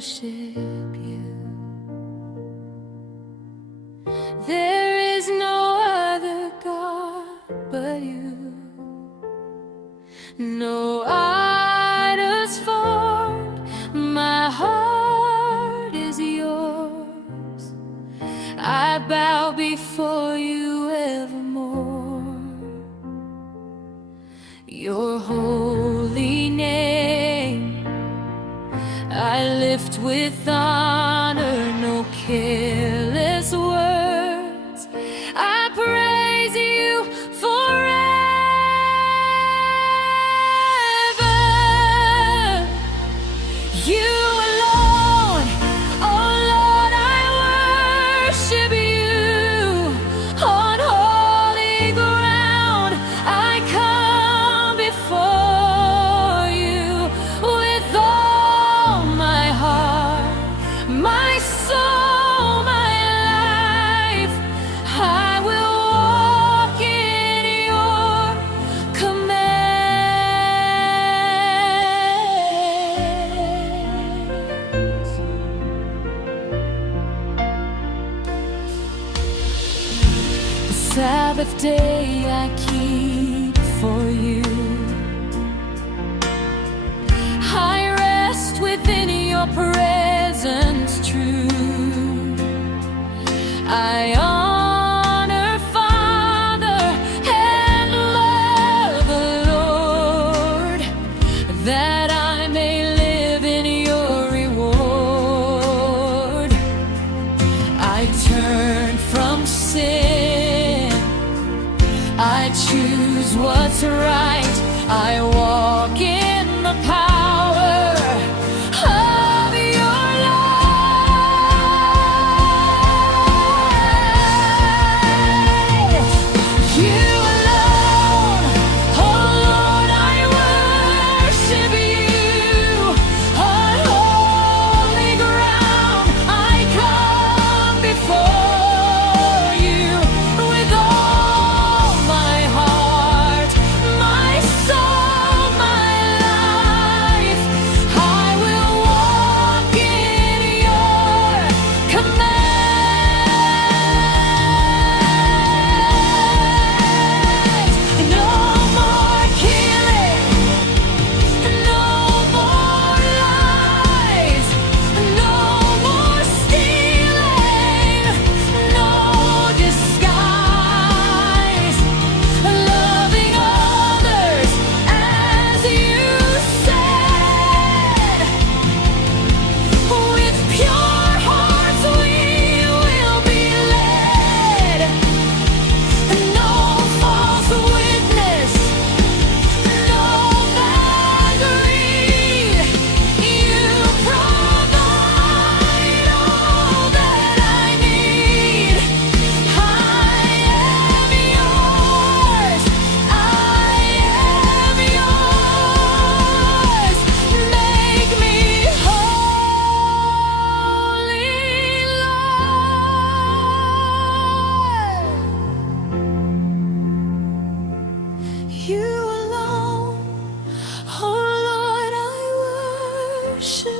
worship you. There is no other God but you. No idols formed, my heart is yours. I bow before you evermore. Your holy name I lift with honor, no careless words. I praise you forever. You alone, oh Lord, I worship you. On holy ground I come before you with all my heart, my soul, my life. I will walk in your commands. The Sabbath day I keep for you. I rest within your presence true. I honor Father and love the Lord, that I may live in your reward. I turn from sin, I choose what's right. I walk in the power of your light. You alone, oh Lord, I worship you. On holy ground I come before you with all my heart, my soul, my life. I will walk in your commands. No more killing, no more lies, no more stealing, no disguise. Loving others as you said. With pure hearts we will be led. No false witness, no bad greed. You provide all that I need. I am yours, I am yours. Make me holy, Lord. You alone, oh Lord, I worship